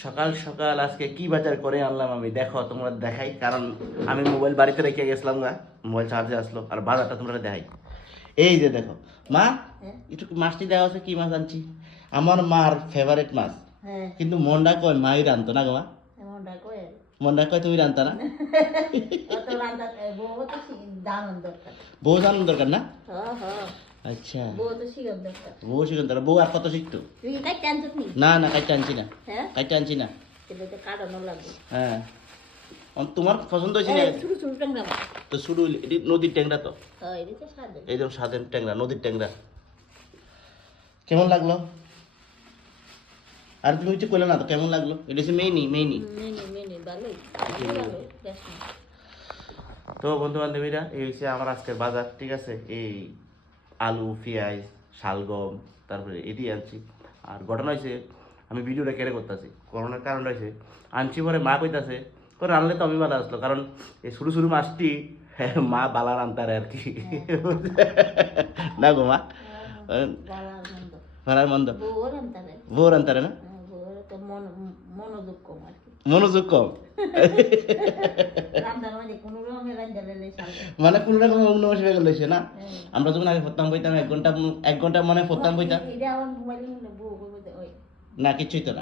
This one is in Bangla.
সকাল সকাল আজকে কি বাজার করে আনলাম আমি দেখো তোমরা দেখাই, কারণ আমি মোবাইল বাড়িতে রেখে গেছিলাম গা, মোবাইল চার্জে আসলো আর বাজারটা তোমরা দেখাই। এই যে দেখো মা, হ্যাঁ একটু মাছটি দেওয়া আছে, কি মাছ আনছি, আমার মার ফেভারিট মাছ, হ্যাঁ কিন্তু মনটা কয় মাই রানতো না গো মা, এমনটা কয়ে মনটা কয় তুমি রানতা না। অত রান্না বউ তো জানার দরকার। বউ জানার দরকার না। হ্যাঁ হ্যাঁ আচ্ছা, বউ তো শিখার দরকার। বউ শিখুন তারা, বউ আর কত শিখতো। তুই তাই টেনশন নি। না না কাইটা আনছি না, হ্যাঁ কাইটা আনছি না। সেটা তো কাটানো লাগবে। হ্যাঁ তোমার পছন্দ হয়েছে না, ছোট ছোট ট্যাংরা মাছ। তো শুরু এটি নদীর ট্যাংরা তো, হ্যাঁ এটা তো স্বাদ। এই যেমন স্বাদের ট্যাংরা, নদীর ট্যাংরা। কেমন লাগলো? আর তুমি কিছু করলে না তো, কেমন লাগলো? এটা হচ্ছে মেইনি মেইনি। মেনে ভালোই ভালোই বেশ না। তো বন্ধু বান্ধবীরা, এই হচ্ছে আমার আজকের বাজার, ঠিক আছে। এই আলু, পেঁয়াজ, শালগম, তারপরে এটি আনছি। আর ঘটনা হয়েছে, আমি ভিডিওটা কেড়ে করতেছি, করোনার কারণ হয়েছে আনছি পরে মা কইতাছে করে আনলে তো আমি বালা আসলো, কারণ এই শুরু শুরু মাছটি মা বালা আনতারে আর কি। না গো মা, বালার মন্দ বালার মন্দ, বউর আনতারে। বউর আনতারে না, বউর তো মনোযোগ কম আর কি। মনোযোগ কম। রান্নার মাঝে কোনো রকমের রান্না লেলে সামনে। মানে কোন রকম অন্য মাসে বেগুন লইছে না। আমরা যখন আগে পড়তাম বইতাম 1 ঘন্টা 1 ঘন্টা মানে পড়তাম বইতাম এটা আমার মোবাইলে বউ বলতে ওই না, কিছুই তো না।